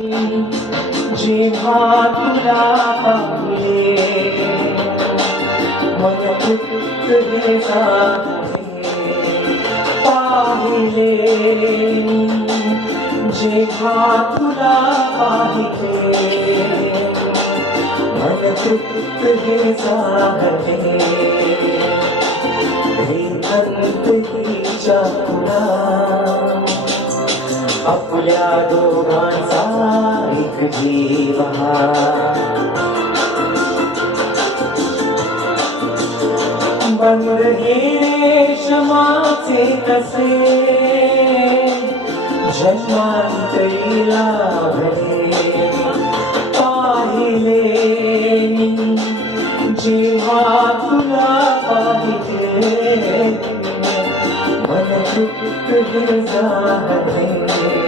जेव्हा तुला पाहिले मन तृप्त हे झाले पाहिले जेव्हा तुला पाहिले मन तृप्त हे झाले रेखंत हिच्या तुला आपल्या दोघांचा एक जीव बंद हे क्षमाचे कसे जन्मांतरी लाभले पाहिले जेव्हा तुला पाहिले मन तृप्त हे झाले